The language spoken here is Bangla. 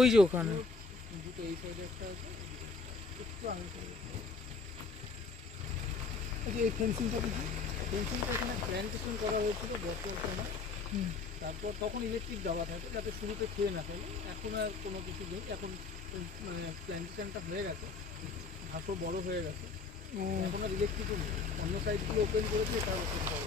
ওই যে ওখানে দুটো এই সাইডে একটা আছে, একটু আগে এই ফেন্সিংটা এখানে প্ল্যান্টেশন করা হয়েছিল বর্তমানে। তারপর তখন ইলেকট্রিক দেওয়া থাকে যাতে শুরুতে খেয়ে না ফেলে। এখন আর কোনো কিছু নেই, এখন মানে প্ল্যান্টেশনটা হয়ে গেছে, ঘাসও বড় হয়ে গেছে, এখন আর ইলেকট্রিকও নেই। অন্য সাইডগুলো ওপেন করেছে, এটা ওপেন করা।